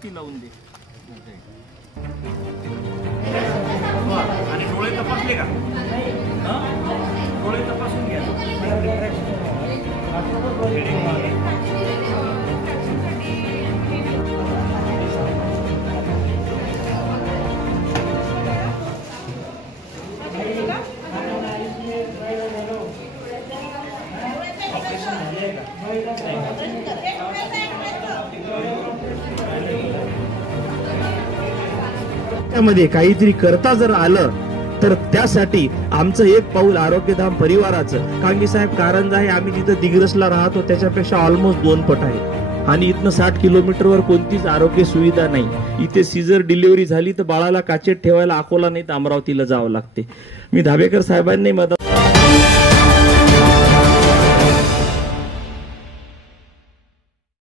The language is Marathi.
पट्टी लावून दे. आणि डोळे तपासले का? डोळे तपासून घ्या. त्यामध्ये काहीतरी करता जर आलं तर त्यासाठी आमचं एक पाऊल आरोग्यधाम परिवाराचं. कांगी साहेब कारंजा आहे, आम्ही जिथं दिग्रसला राहतो त्याच्यापेक्षा ऑलमोस्ट 2 पट आहे आणि इथनं 60 किलोमीटरवर कोणतीच आरोग्य सुविधा नाही. इथे सीझर डिलिव्हरी झाली तर बाळाला काचेत ठेवायला अकोला नाही तर अमरावतीला जावं लागते. मी धाबेकर साहेबांनी मदत